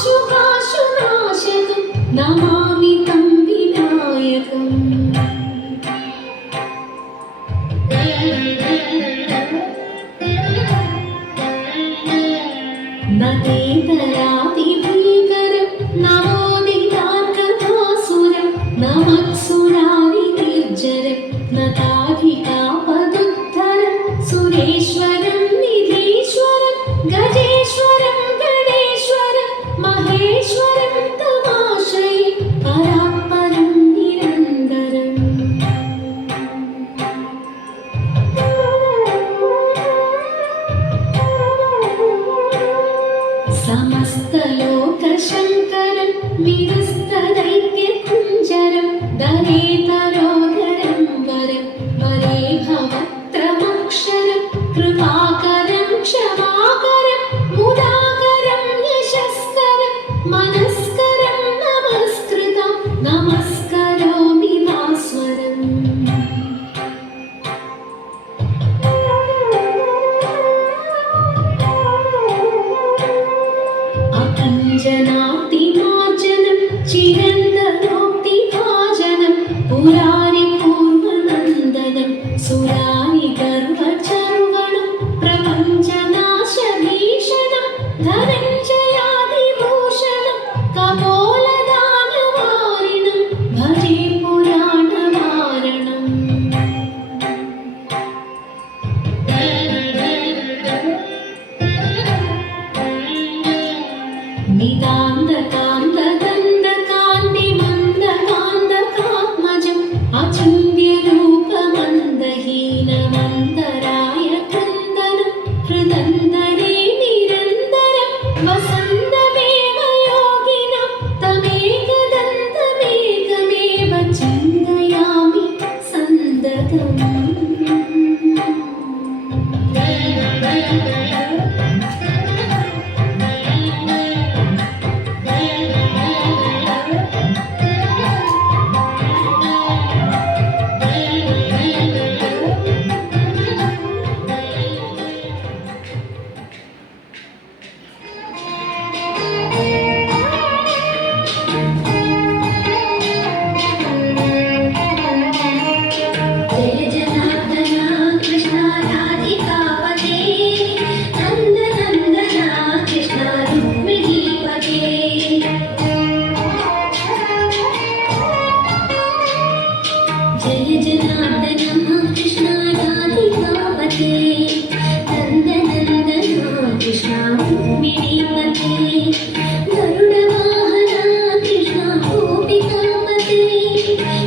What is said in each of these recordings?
शुभाशुनाशकं नमामि तं विनायकम् न तेतरातिभीकरं नवोदितार्कभासुरं न मत्सुरारिनिर्जरं न ताधिकापदुत्तरं सुरेश्वरं निधीश्वरं गजेश्वरं गणेश्वरं महेश्वरं तमाश्रये परात्परं निरन्तरम् समस्तलोकशङ्करं निरस्तदैत्यकुञ्जरं दरेतरोदरं वरं वरे भवत्रमक्षरं कृपाकरं क्षमाकरं मुदाकरं यशस्करं मनस्करं नमस्कृतं नमस्करोमि भास्वरम् अकञ्जनातिमार्जनं चिरन्तनोक्तिभाजनं पुरारिपूर्वनन्दनं सुरारिगर्वचर्वणं प्रपञ्चनाशभीषणं धनञ्जयादिभूषणं कपोलदानवारिणं भजे पुराणवारणम् नितान्तकान्तदण्डकान्तिमन्दकान्तकात्मजम् अचिन्त्यरूपमन्दहीनमन्तराय क्रन्दनं हृदन्तरे निरन्तरं वसन्तमेव योगिनं तमेकदन्तमेकमेव चिन्तयामि सन्ततम् जय जनार्दन कृष्ण राधिकापते नन्दनन्दन कृष्ण रुक्मिणीपते गरुडवाहन कृष्ण गोपिकापते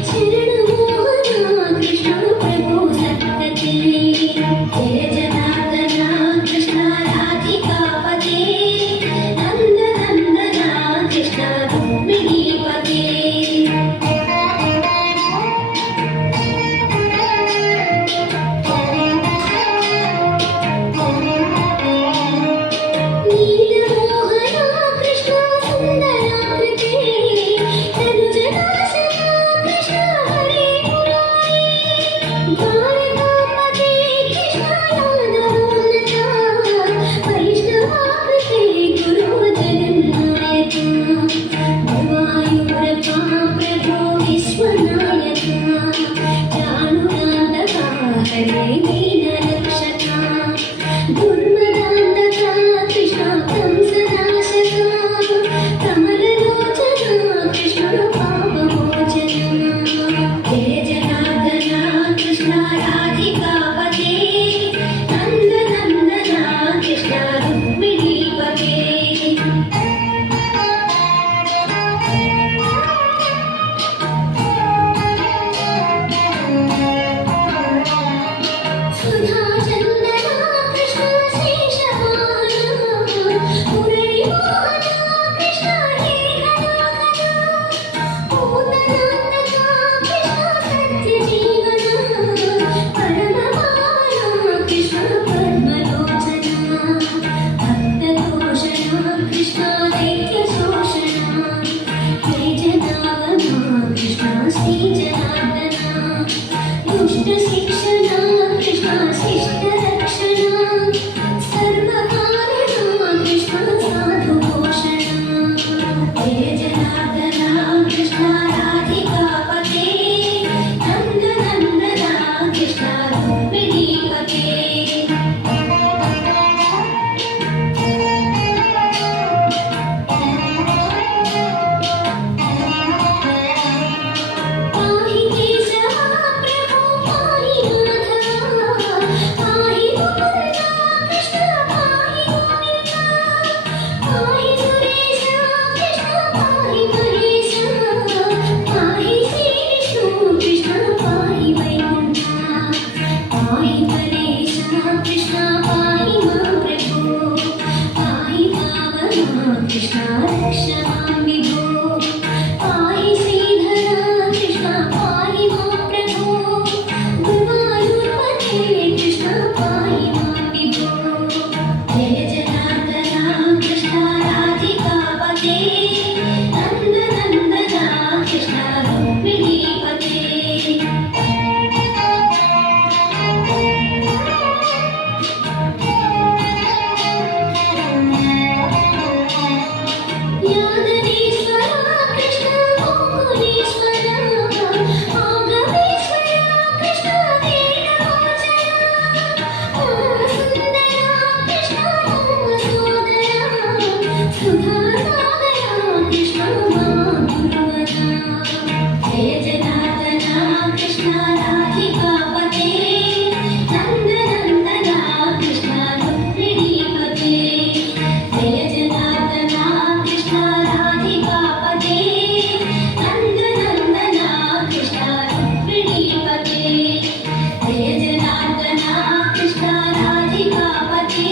शरणमोहन कृष्ण प्रभो सत्पते जय जनार्दन कृष्ण राधिकापते नन्दनन्दन कृष्ण रुक्मिणीपते నందనందనా కృష్ణ రుక్మిణీపతే యాదవీశ్వర కృష్ణ మోహనీశ్వర ఆగమేశ్వర కృష్ణ వీరలోచన సుందర కృష్ణ సోదర సుధాసాగర కృష్ణ మాధువన జయ జనార్దన కృష్ణ రాధికాపతే నందనందన కృష్ణ రుక్మిణీపతే జయ జనార్దన కృష్ణ రాధికాపతే నందనందన కృష్ణ రుక్మిణీపతే జయ జనార్దన కృష్ణ రాధికాపతే